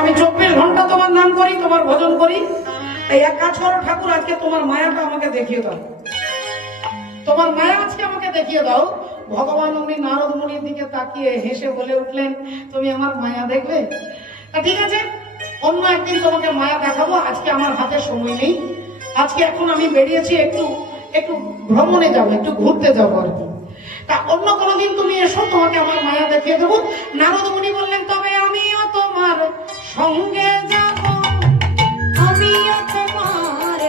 আমি 24 ঘন্টা তোমার নাম করি, তোমার ভজন করি। এই এক কাজ করো ঠাকুর, আজকে তোমার মায়াটা আমাকে দেখিয়ে দাও। তোমার মায়া আজকে আমাকে দেখিয়ে দাও। ভগবান উনি নারদ মুনির দিকে তাকিয়ে হেসে বলে উঠলেন, তুমি আমার মায়া দেখবে? ঠিক আছে, অন্য একদিন তোমাকে মায়া দেখাবো, আজকে আমার হাতে সময় নেই। আজকে এখন আমি বেরিয়েছি, একটু একটু ভ্রমণে যাবো, একটু ঘুরতে যাবো আর কি। তা অন্য কোনোদিন তুমি এসো, তোমাকে আমার মায়া দেখিয়ে দেবো। নারদ মুনি বললেন, তবে আমিও তোমার সঙ্গে যাব, আমিও তোমার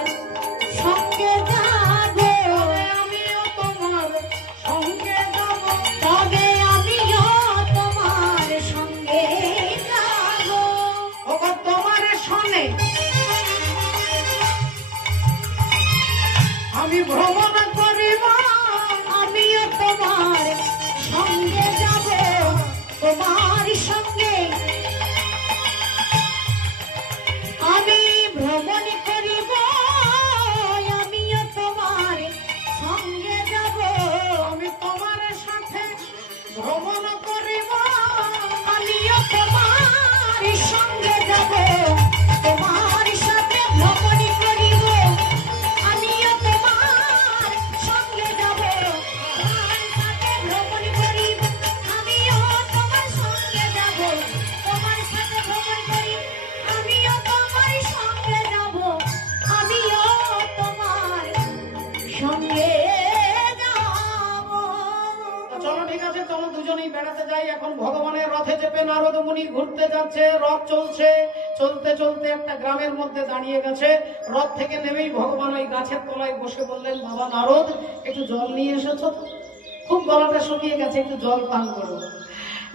সঙ্গে যাব, আমিও তোমার সঙ্গে যাব। তবে আমিও তোমার সঙ্গে যাব। ওগো তোমার শোনে আমি ভ্রমণ করিব, আমিও তোমার সঙ্গে যাব, তোমার সঙ্গে আমি ভ্রমণ করিব, আমিও তোমার সঙ্গে যাব, আমি তোমার সাথে ভ্রমণ করিব, আমিও তোমার সঙ্গে যাব, তোমার সাথে ভ্রমণ করিব, আমিও তোমার সঙ্গে যাব, তোমার সাথে ভ্রমণ করিব, আমিও তোমার সঙ্গে যাব, তোমার সাথে ভ্রমণ করিব, আমিও তোমার সঙ্গে যাব, আমিও তোমার সঙ্গে যাব। চলো ঠিক আছে, চলো দুজনেই বেড়াতে যাই। এখন ভগবানের রথে চেপে নারদ মুনি ঘুরতে যাচ্ছে, রথ চলছে। চলতে চলতে একটা গ্রামের মধ্যে দাঁড়িয়ে গেছে। রথ থেকে নেমেই ভগবান ওই গাছের তলায় বসে বললেন, বাবা নারদ, একটু জল নিয়ে এসেছো তো? খুব গলাটা শুকিয়ে গেছে, একটু জল পান করো।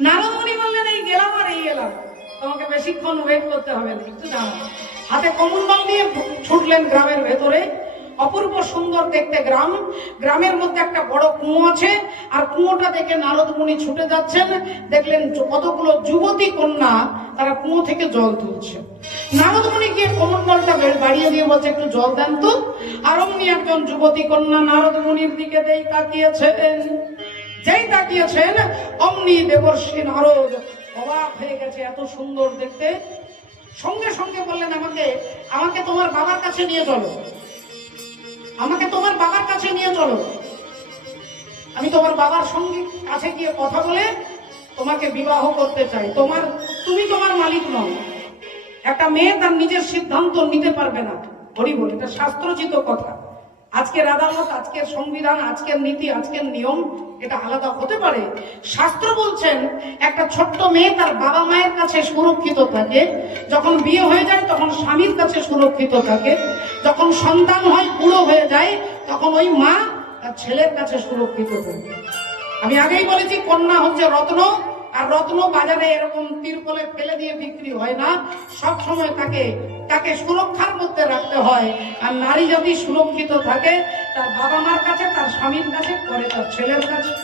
নারদ মুনি বললেন, এই গেলাম আর এই এলাম, তোমাকে বেশিক্ষণ ওয়েট করতে হবে না, একটু দাঁড়াও। হাতে কমণ্ডল নিয়ে ছুটলেন গ্রামের ভেতরে। অপূর্ব সুন্দর দেখতে গ্রাম। গ্রামের মধ্যে একটা বড় কুয়ো আছে, আর কুয়োটা দেখে নারদ মুনি ছুটে যাচ্ছেন। দেখলেন কতগুলো যুবতী কন্যা তারা কুয়ো থেকে জল তুলছে। নারদ মুনি গিয়ে কমণ্ডলটা বাড়িয়ে দিয়ে বলছে, একটু জল দেন তো। আর অমনি একজন যুবতী কন্যা নারদ মুনির দিকে তাকিয়েছেন। যেই তাকিয়েছেন অমনি দেবর্ষি নারদ অবাক হয়ে গেছে, এত সুন্দর দেখতে। সঙ্গে সঙ্গে বললেন, আমাকে তোমার বাবার কাছে নিয়ে চলো, আমাকে তোমার বাবার কাছে নিয়ে চলো। আমি তোমার বাবার সঙ্গে কাছে গিয়ে কথা বলে তোমাকে বিবাহ করতে চাই। তুমি তোমার মালিক নও। একটা মেয়ে তার নিজের সিদ্ধান্ত নিতে পারবে না। হরি বল, এটা শাস্ত্রচিত কথা। আজকের আদালত, আজকের সংবিধান, আজকের নীতি, আজকের নিয়ম এটা আলাদা হতে পারে। শাস্ত্র বলছেন একটা ছোট্ট মেয়ে তার বাবা মায়ের কাছে সুরক্ষিত থাকে। যখন বিয়ে হয়ে যায় তখন স্বামীর কাছে সুরক্ষিত থাকে। যখন সন্তান হয়, বুড়ো হয়ে যায়, তখন ওই মা তার ছেলের কাছে সুরক্ষিত থাকে। আমি আগেই বলেছি, কন্যা হচ্ছে রত্ন, আর রত্ন বাজারে এরকম তিরপলে ফেলে দিয়ে বিক্রি হয় না। সব সময় তাকে সুরক্ষার মধ্যে রাখতে হয়। আর নারী যদি সুরক্ষিত থাকে তার বাবা মার কাছে, তার স্বামীর কাছে, পরে তার ছেলের কাছে।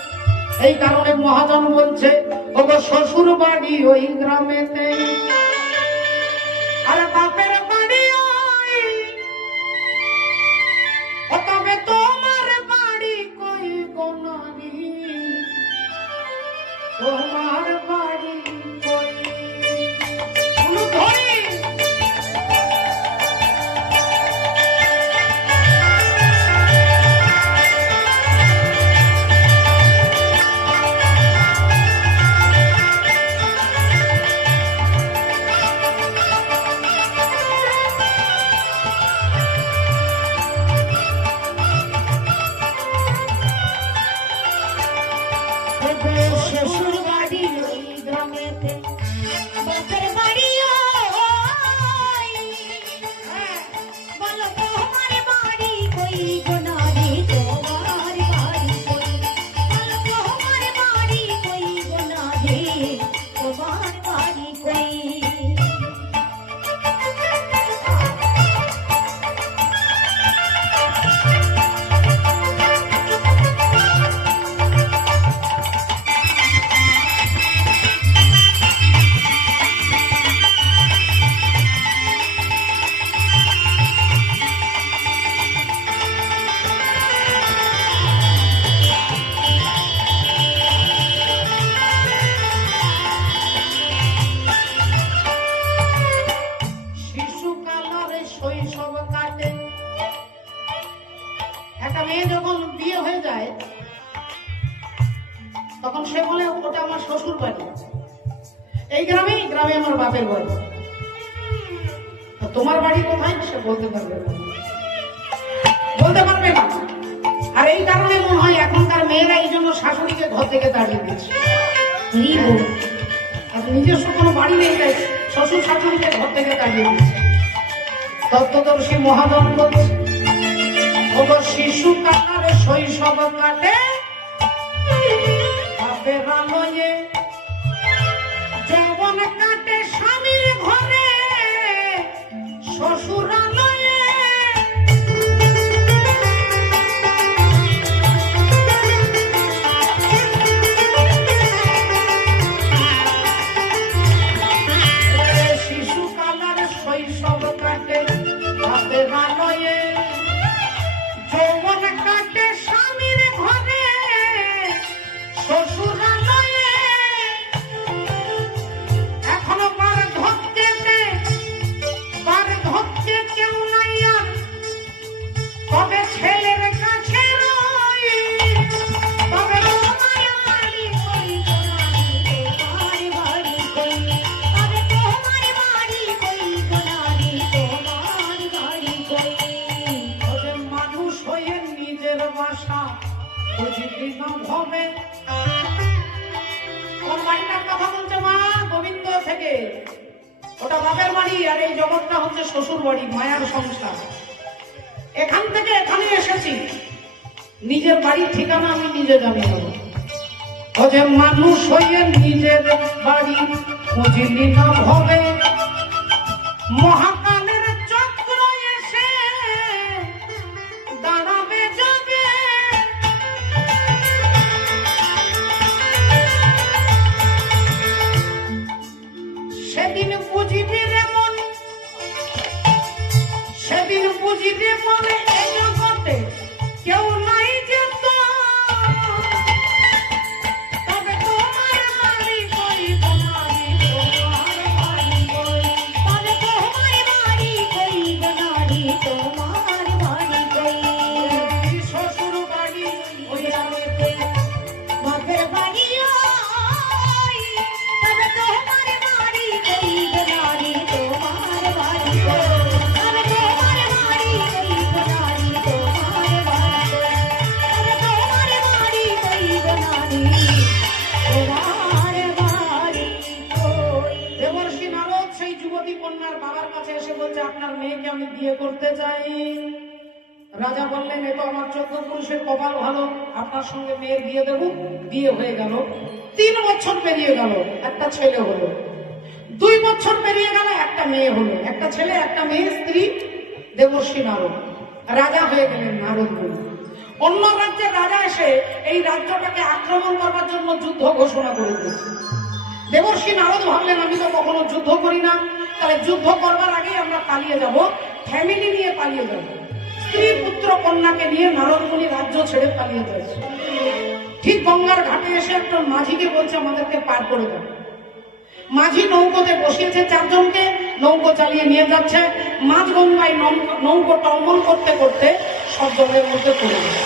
এই কারণে মহাজন বলছে, ওগো শ্বশুর বাড়ি ওই গ্রামেতে, আর বাপের বাড়ি ওই, ও তবে তোমার বাড়ি কই গো নারী, তোমার বাড়ি কই? ধরি মেয়ে যখন বিয়ে হয়ে যায় তখন সে বলে ওটা আমার শ্বশুর বাড়ি, এই গ্রামে আমার বাপের বাড়ি। তোমার বাড়ি কোথায় সে বলতে পারবে না। আর এই কারণে মনে হয় এখনকার মেয়েরা এই জন্য শাশুড়িকে ঘর থেকে তাড়িয়ে দিচ্ছে। আর নিজস্ব কোনো বাড়ি নেই, তাই শ্বশুর শাশুড়িকে ঘর থেকে তাড়িয়ে দিচ্ছে। তত্ত্বদর্শী মহাজন বলছে, শিশু কাটার শৈশব কাটে বাপের আলোয়ে, যৌবন কাটে স্বামীর ঘরে শ্বশুরালয়ে। শিশুকালার শৈশব কাটে বাপের আলোয়ে, যৌবন কাটে স্বামীর ঘরে শ্বশুরালয়ে। এখনো পার ধরতে কেউ নাই আর, তবে ছেলের কাছে রই, তবে তোমার বাড়ি কই তোমার বাড়ি কই, তবে তোমার বাড়ি কই গোনারি তোমার বাড়ি কই। ওরে মানুষ হয়ে নিজের বাসা বুঝবি না ভবে। কোন বাড়িটার কথা বলছে মা? গোবিন্দ থেকে। ওটা বাপের বাড়ি, আর এই জগৎটা হচ্ছে শ্বশুর বাড়ি, মায়ার সংসার। এখান থেকে এখানে এসেছি, নিজের বাড়ির ঠিকানা আমি নিজে জানি না। ও যে মানুষ হয়ে নিজের বাড়ি বুঝলি না ভবে, মহাকালের চক্র এসে দাঁড়াবে যাবে। সেদিন বুঝিবি রে মন, সেদিন বুঝিবি মনে এ জগতে কেউ নাই যেত, তবে তোমার বাড়ি কই গোনারি তোমার বাড়ি কই, তবে তোমার বাড়ি কই গোনারি তোমার বাড়ি কই। এই শ্বশুর বাড়ি ওই আমি কই, বাপের বাড়ি ওই, তবে তোমার বাড়ি কই গোনারি তোমার বাড়ি কই, তবে তোমার বাড়ি কই গোনারি তোমার বাড়ি কই, তবে তোমার বাড়ি কই গোনারি তোমার বাড়ি কই। দেবর্ষি নারদ সেই যুবতী কন্যার বাবার কাছে এসে বলছে, আপনার মেয়েকে আমি বিয়ে করতে চাই। রাজা বললেন, এ তো আমার 14 পুরুষের কপাল ভালো, আপনার সঙ্গে মেয়ের বিয়ে দেব। বিয়ে হয়ে গেল, 3 বছর পেরিয়ে গেল, একটা ছেলে হলো। 2 বছর পেরিয়ে গেল, একটা মেয়ে হলো। একটা ছেলে একটা মেয়ে, স্ত্রী দেবর্ষি নারদ। রাজা হয়ে গেলেন নারদ মুনি। অন্য রাজ্যের রাজা এসে এই রাজ্যটাকে আক্রমণ করবার জন্য যুদ্ধ ঘোষণা করে দিয়েছে। দেবর্ষি নারদ ভাবলেন, আমি তো কখনো যুদ্ধ করি না, তাহলে যুদ্ধ করবার আগেই আমরা পালিয়ে যাব, ফ্যামিলি নিয়ে পালিয়ে যাব। স্ত্রী পুত্র কন্যাকে নিয়ে নারদ মুনি রাজ্য ছেড়ে পালিয়ে যাচ্ছে। ঠিক গঙ্গার ঘাটে এসে একটা মাঝিকে বলছে, আমাদেরকে পার করে দাও। মাঝি নৌকোতে বসিয়েছে 4 জনকে, নৌকো চালিয়ে নিয়ে যাচ্ছে। মাঝ গঙ্গায় নৌকো টলমল করতে করতে সব জলের মধ্যে পড়ে গেছে।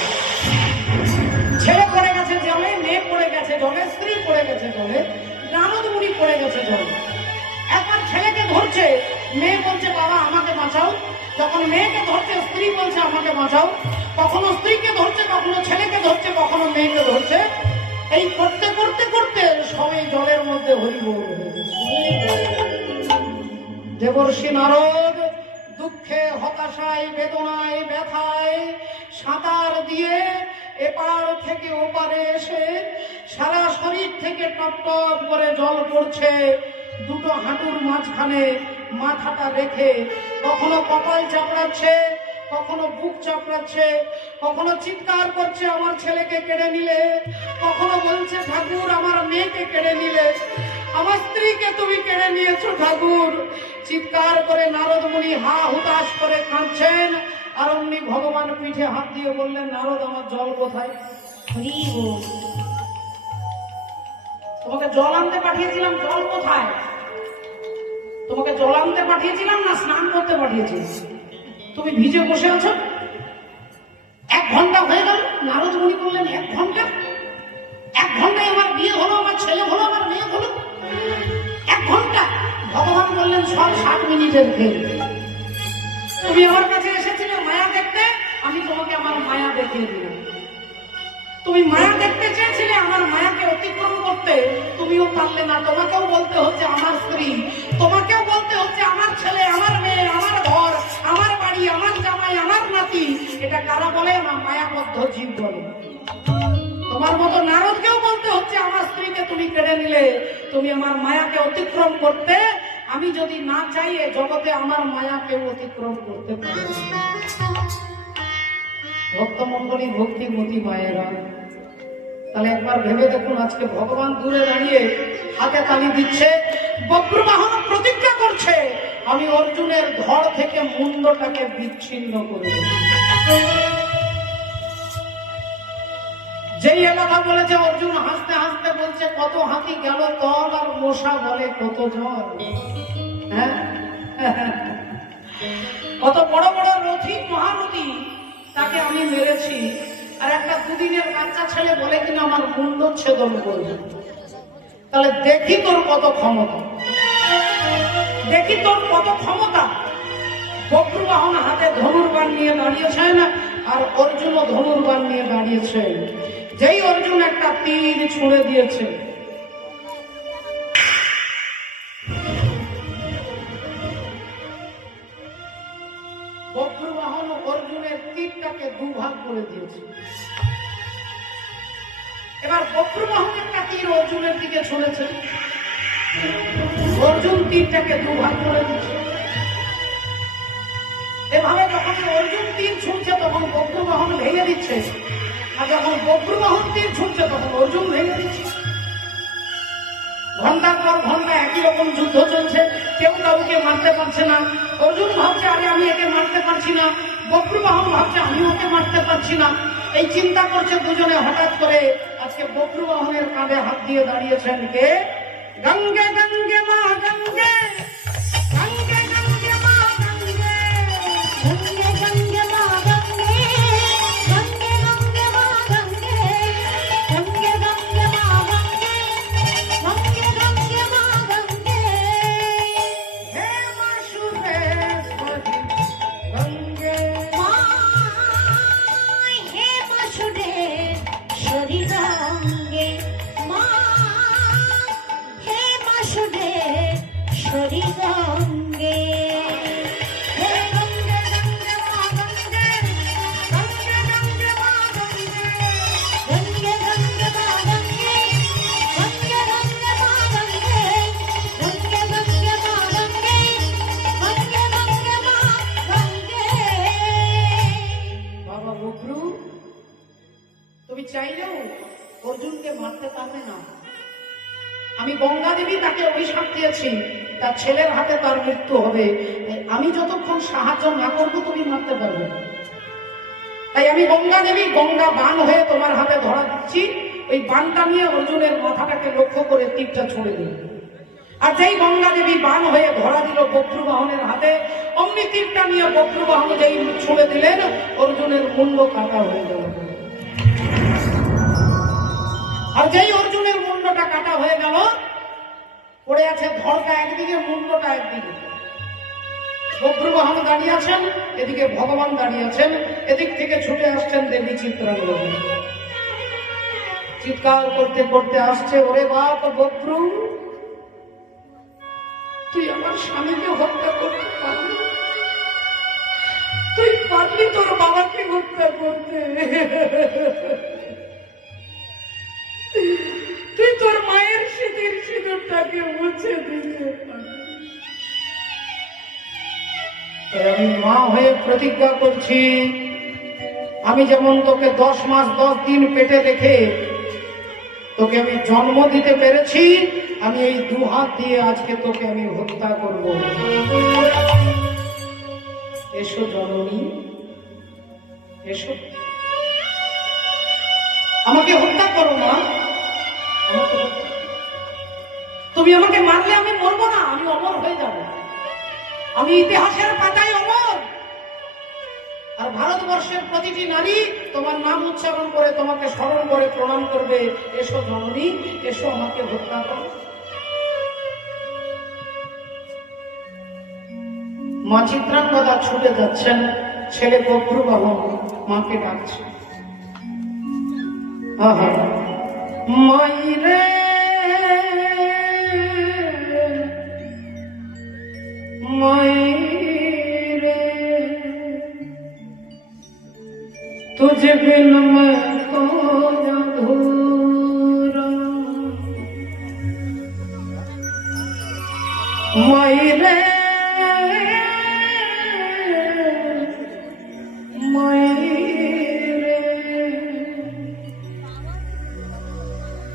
ছেলে পড়ে গেছে জলে, মেয়ে পড়ে গেছে জলে, স্ত্রী পড়ে গেছে জলে, নারদ মুনি পড়ে গেছে জলে। একবার ছেলেকে ধরছে, মেয়ে বলছে বাবা আমাকে বাঁচাও। যখন মেয়েকে ধরছে, স্ত্রী বলছে আমাকে বাঁচাও। কখনো স্ত্রীকে ধরছে, কখনো ছেলেকে ধরছে, কখনো মেয়েকে ধরছে। এই করতে করতে করতে সবাই জলের মধ্যে হরিবোল হয়ে গেছে। দেবর্ষি নারদ দুঃখে, হতাশায়, বেদনায়, ব্যথায় সাঁতার দিয়ে এপার থেকে ওপারে এসে সারা শরীর থেকে টপ টপ করে জল পড়ছে। 2 হাঁটুর মাঝখানে মাথাটা রেখে কখনো কপাল চাপড়াচ্ছে, কখনো বুক চাপড়াচ্ছে, কখনো চিৎকার করছে, আমার ছেলেকে কেড়ে নিলে। কখনো বলছে, ঠাকুর আমার মেয়েকে কেড়ে নিলে, আমার স্ত্রীকে তুমি কেড়ে নিয়েছো ঠাকুর। চিৎকার করে নারদ মুনি হা হুতাশ করে কাঁদছেন। আর অমনি ভগবান পিঠে হাত দিয়ে বললেন, নারদ আমার জল কোথায়? হরি বল। তোমাকে জল আনতে পাঠিয়েছিলাম, জল কোথায়? তোমাকে জল আনতে পাঠিয়েছিলাম না স্নান করতে পাঠিয়েছি? তুমি ভিজে বসে আছো। 1 ঘন্টা হয়ে গেল। নারদ মুনি বললেন 1 ঘন্টা? 1 ঘন্টায় আমার বিয়ে হলো, আমার ছেলে হলো, আমার মেয়ে হলো? 1 ঘন্টা? ভগবান বললেন সব 7 মিনিটের খেল। তুমি আমার কাছে এসেছিলে মায়া দেখতে, আমি তোমাকে আমার মায়া দেখিয়ে দিলাম। তুমি মায়া দেখতে চেয়েছিলে, আমার মায়াকে অতিক্রম করতে, তুমিও পারলে না। তোমাকেও বলতে হচ্ছে আমার স্ত্রী, তোমাকেও বলতে হচ্ছে আমার ছেলে, আমার মেয়ে, আমার ঘর, আমার বাড়ি, আমার জামাই, আমার নাতি। এটা কারা বলে? না, মায়াবদ্ধ জীব বলে। তোমার মতো নারদকেও বলতে হচ্ছে আমার স্ত্রীকে তুমি কেড়ে নিলে, তুমি আমার মায়াকে অতিক্রম করতে। আমি যদি না চাই এ জগতে আমার মায়া কেউ অতিক্রম করতে পারে না। ভক্তমন্ডলী, ভক্তিমতী মায়েরা, তাহলে একবার ভেবে দেখুন, আজকে ভগবান দূরে দাঁড়িয়ে হাতে তালি দিচ্ছে, বক্রবাহন প্রতিজ্ঞা করছে, আমি অর্জুনের ধড় থেকে মুন্ডটাকে বিচ্ছিন্ন করে দেব। যেই কথা বলেছে, অর্জুন হাসতে হাসতে বলছে, কত হাতি গেল তল, আর মশা বলে কত জল। হ্যাঁ, কত বড় বড় রথী মহারথী, তাকে আমি মেরেছি, আর একটা 2 দিনের বাচ্চা ছেলে বলে কিনা আমার মুন্ড ছেদন করবে। তাহলে দেখি তোর কত ক্ষমতা, দেখি তোর কত ক্ষমতা। বক্রবাহন হাতে ধনুর্বাণ নিয়ে দাঁড়িয়েছেন, আর অর্জুনও ধনুর্বাণ নিয়ে দাঁড়িয়েছে। যেই অর্জুন একটা তীর ছুঁড়ে দিয়েছে, বক্রবাহন অর্জুনের তীরটাকে 2 ভাগ করে দিয়েছে। এবার বক্রবাহন একটা তীর অর্জুনের দিকে ছুঁড়েছে, অর্জুন তীরটাকে 2 ভাগ করে দিচ্ছে। এভাবে যখন অর্জুন তীর ছুঁড়ছে তখন বক্রবাহন ভেঙে দিচ্ছে, আর যখন বক্রবাহন তীর ছুঁড়ছে তখন অর্জুন ভেঙে দিচ্ছে। ঘন্টার পর ঘন্টা একই রকম যুদ্ধ চলছে, কেউ কাউকে মারতে পারছে না। অর্জুন ভাবছে, আরে আমি একে মারতে পারছি না। বক্রবাহন ভাবছে, আমি ওকে মারতে পারছি না। এই চিন্তা করছে দুজনে। হঠাৎ করে আজকে বক্রবাহনের কাঁধে হাত দিয়ে দাঁড়িয়েছেন কে? গঙ্গে গঙ্গে মা গঙ্গে, গঙ্গে গঙ্গে মা গঙ্গে, গঙ্গে গঙ্গে মা গঙ্গে, গঙ্গে গঙ্গে মা গঙ্গে, গঙ্গে গঙ্গে মা গঙ্গে, গঙ্গে গঙ্গে মা গঙ্গে। হে মা সুরেশ্বরী গঙ্গে, মাই হে মাসুরেশ্বরী গঙ্গে, মা হে মাসুরেশ্বরী গঙ্গে। হে গঙ্গে গঙ্গে মা গঙ্গে, গঙ্গে গঙ্গে মা গঙ্গে, গঙ্গে গঙ্গে মা গঙ্গে, গঙ্গে গঙ্গে মা গঙ্গে, গঙ্গে গঙ্গে মা গঙ্গে, গঙ্গে গঙ্গে মা গঙ্গে। বাবা বক্রু, তুমি চাইলেও অর্জুনকে মারতে পারবে না। আমি গঙ্গা দেবী তাকে অভিশাপ দিয়েছি, তার ছেলের হাতে তার মৃত্যু হবে। আমি যতক্ষণ সাহায্য না করবো তুমি মারতে পারবে না। তাই আমি গঙ্গা দেবী গঙ্গা বান হয়ে তোমার হাতে ধরা দিচ্ছি। ওই বানটা নিয়ে অর্জুনের মাথাটাকে লক্ষ্য করে তীরটা ছুঁড়ে দিল। আর যেই গঙ্গা দেবী বান হয়ে ধরা দিল বক্রবাহনের হাতে, অমনি তীরটা নিয়ে বক্রবাহন যেই ছুঁড়ে দিলেন, অর্জুনের মুন্ড কাটা হয়ে গেল। আর যেই অর্জুনের মুন্ডটা কাটা হয়ে গেল, পড়ে আছে ধড়টা একদিকে, মুন্ডটা একদিকে। বক্রবাহন দাঁড়িয়ে আছেন, এদিকে ভগবান দাঁড়িয়ে আছেন। এদিক থেকে ছুটে আসছেন দেবী চিত্রাঙ্গদা, চিৎকার করতে করতে আসছে, ওরে বাপ বক্রু, তুই আমার স্বামীকে হত্যা করতে পারলি, তুই পারলি তোর বাবাকে হত্যা করতে, তুই তোর মায়ের সিঁদুর সিঁদুরটাকে মুছে দিতে পারলি। আমি মা হয়ে প্রতিজ্ঞা করছি, আমি যেমন তোকে 10 মাস 10 দিন পেটে রেখে তোকে আমি জন্ম দিতে পেরেছি, আমি এই 2 হাত দিয়ে আজকে তোকে আমি হত্যা করব। এসো জননী, এসো, আমাকে হত্যা করো না। তুমি আমাকে মারলে আমি মরবো না, আমি অমর হয়ে যাব। আমি ইতিহাসের পাতায় অমর। আর ভারতবর্ষের প্রতিটি নারী তোমার নাম উচ্চারণ করে তোমাকে স্মরণ করে প্রণাম করবে, এসো জননী, এসো আমাকে হত্যা করো। মা চিত্রাঙ্গদা ছুটে যাচ্ছেন, ছেলে বক্রবাহন মাকে ডাকছে। আহা মাইরে मायरे तुझे बिन मैं तो अधूरा, मायरे मायरे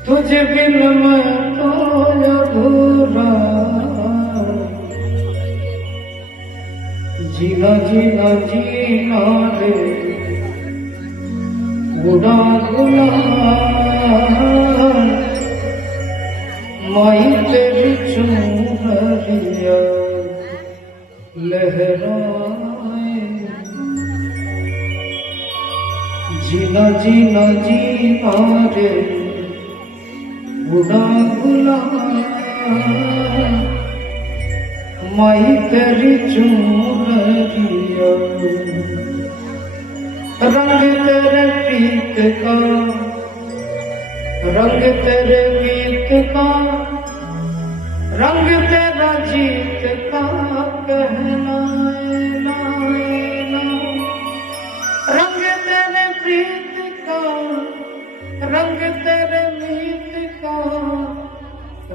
तुझे बिन मैं तो अधूरा, जीना जीना जीना रे उड़ा गुलाल, माई तेरी चुनरिया लहराए, जीना जीना जीना रे उड़ा गुलाल, माई तेरी चुनरिया, रंग तेरे प्रीत का, रंग तेरे गीत का, रंग तेरा जीत का कहलाए लाए ला, रंग तेरे प्रीत का, रंग तेरे मीत का,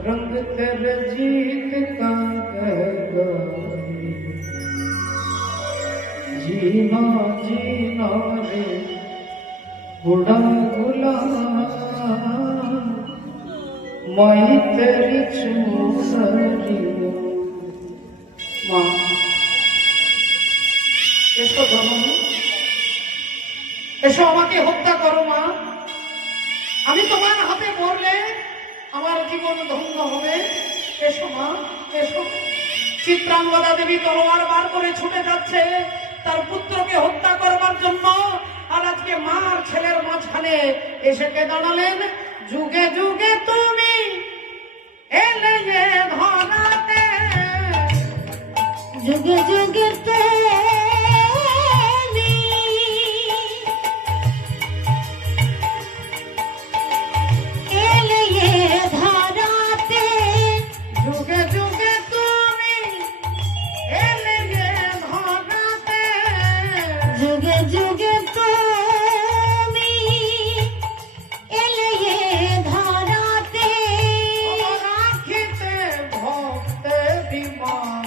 रंग तेरे जीत का कहलाए, जीना जीना रे उड़ा गुलाल, माई तेरी चुनरिया। মা এসো জননী, এসো আমাকে হত্যা করো মা, আমি তোমার হাতে মরলে আমার জীবন ধন্য হবে, এসো মা এসো। চিত্রাঙ্গদা দেবী তলোয়ার বার করে ছুটে যাচ্ছে তার পুত্রকে হত্যা করবার জন্য, আর আজকে মা আর ছেলের মাঝখানে এসে কে দাঁড়ালেন, যুগে যুগে তুমি এলে যে ধরাতে, যুগে যুগে তুমি এলে এ ধরাতে, যুগে যুগে তুমি এলে যে ধরাতে, যুগে যুগে তুমি এলে এ ধরাতে, রাখিতে ভক্তে বিমান,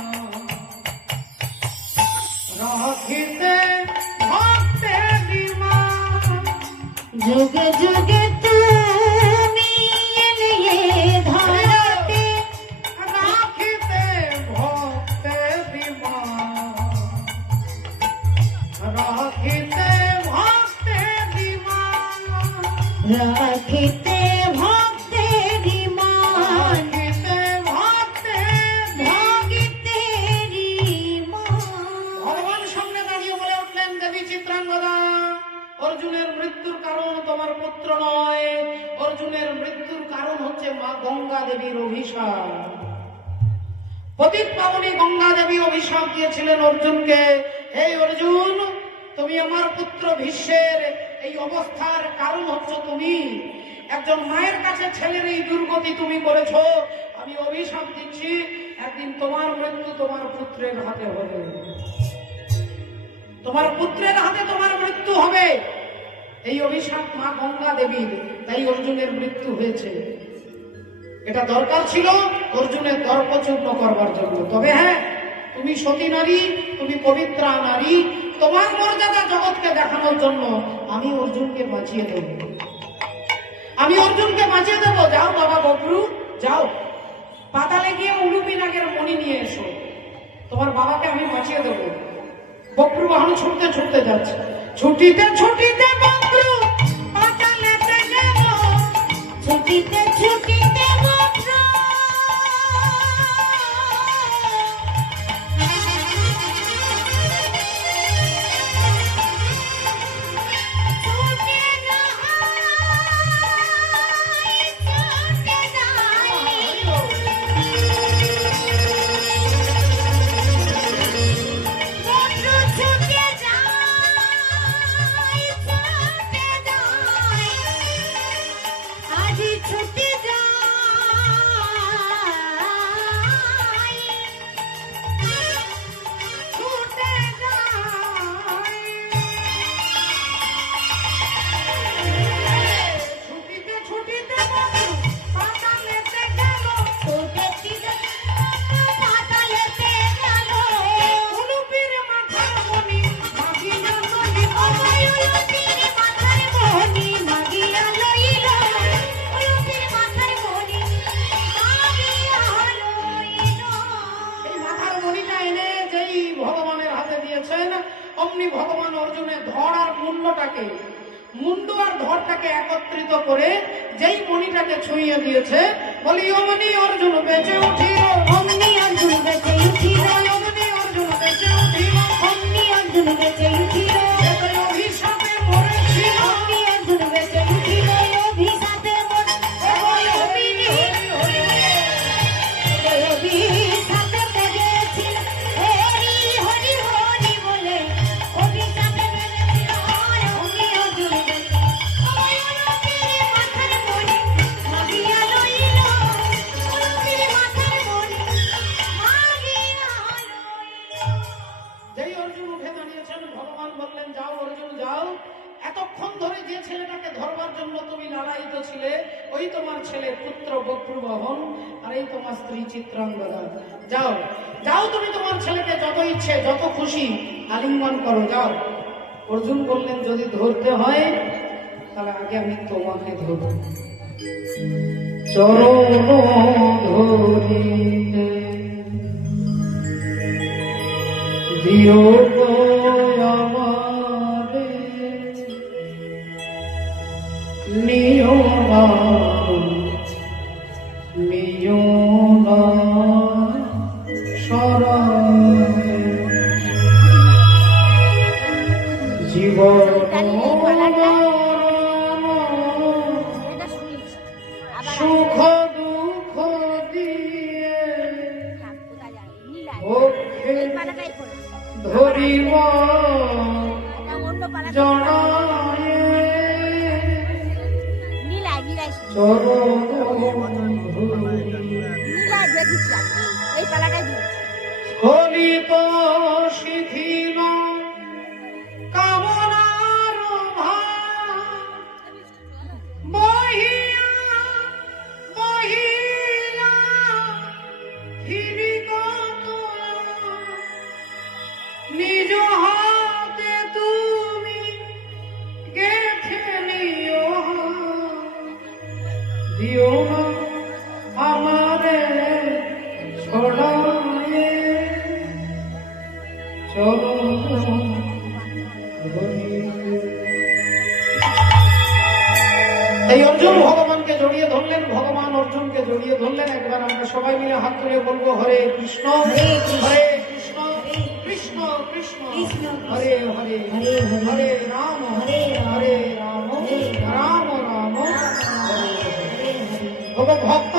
রাখিতে ভক্তে বিমান, যুগে যুগে তুমি এলে এ ধরাতে, রাখিতে ভক্তে বিমান, রাখিতে ভক্তে বিমান, রাখিতে ভক্তেরি মান, রাখিতে ভক্তে ভগতেরি মান। ভগবান সামনে দাঁড়িয়ে বলে উঠলেন, দেবী চিত্রাঙ্গদা, অর্জুনের মৃত্যুর কারণ তোমার পুত্র নয়, অর্জুনের মৃত্যুর কারণ হচ্ছে মা গঙ্গা দেবীর অভিশাপ। পতিত পাবনী গঙ্গা দেবী অভিশাপ দিয়েছিলেন অর্জুনকে, এই অর্জুন, তুমি আমার পুত্র ভীষ্মের এই অবস্থার কারণ হচ্ছে তুমি, একজন মায়ের কাছে ছেলের এই দুর্গতি তুমি করেছো, আমি অভিশাপ দিচ্ছি, একদিন তোমার মৃত্যু তোমার পুত্রের হাতে হবে, তোমার পুত্রের হাতে তোমার মৃত্যু হবে। এই অভিশাপ মা গঙ্গা দেবীর, তাই অর্জুনের মৃত্যু হয়েছে। এটা দরকার ছিল অর্জুনের দর্পচূর্ণ করবার জন্য। তবে হ্যাঁ, তুমি সতী নারী, তুমি পবিত্রা নারী, তোমার মর্যাদা জগৎকে দেখানোর জন্য আমি অর্জুনকে বাঁচিয়ে দেব, আমি অর্জুনকে বাঁচিয়ে দেবো। যাও বাবা বকরু, যাও পাতালে গিয়ে উলুপি নাগের মণি নিয়ে এসো, তোমার বাবাকে আমি বাঁচিয়ে দেবো। বকরু বাহন ছুটতে ছুটতে যাচ্ছে, ছুটিতে ছুটিতে বকরু পাতালেতে গেল, ছুটিতে ছুটিতে বক্র, ধরটাকে, মুন্ডু আর ধরটাকে একত্রিত করে যেই মণিটাকে ছুঁয়ে দিয়েছে, বলি অমনি অর্জুন বেঁচে উঠিল, অমনি অর্জুন বেঁচে উঠিল, অমনি অর্জুন বেঁচে উঠিল, অমনি অর্জুন বেঁচে উঠিল, এতই অভিশাপে মরেছিল, অমনি অর্জুন বেঁচে উঠিল, অভিশাপে মরে, অভিশাপে মরেছিল, হরি হরি হরি বলে অভিশাপে মরেছিল, অমনি অর্জুন বেঁচে, অয়নের মাথার মণি মাগিয়া লইল, অয়নের মাথার মণি মাগিয়া লইল। যেই অর্জুন উঠে দাঁড়িয়েছেন, ভগবান বললেন যাও অর্জুন যাও, এতক্ষণ ধরে যে ছেলেটাকে ধরবার জন্য তুমি লড়াইত ছিলে, ওই তোমার ছেলে পুত্র বক্রবহন, আর এই তোমার স্ত্রী চিত্রাঙ্গদা। যাও যাও, তুমি তোমার ছেলেকে যত ইচ্ছে যত খুশি আলিঙ্গন করো, যাও। অর্জুন বললেন যদি ধরতে হয় তাহলে আগে আমি তোমাকে ধরব। চরণ ধরিতে দিও গো আমারে, নিও না নিও না শরণে, জীবন সুখ দুঃখ দিয়ে ওকে ধরিব জড়ায়ে, চরণ স্খলিত শিথিল কামনার ভার, বহিয়া বহিয়া হিরিগত নিজ হাতে তুমি গেথে নিও, দিও না আমারে ছড়ায়ে, চলো এই অর্জুন ভগবানকে জড়িয়ে ধরলেন, ভগবান অর্জুনকে জড়িয়ে ধরলেন। একবার আমরা সবাই মিলে হাত তুলে বলবো হরে কৃষ্ণ হরে কৃষ্ণ, হরে কৃষ্ণ কৃষ্ণ কৃষ্ণ কৃষ্ণ হরে হরে হরে হরে, হরে রাম হরে রাম, হরে রাম হরে রাম রাম হরে হরে। হরে হরে। ভক্ত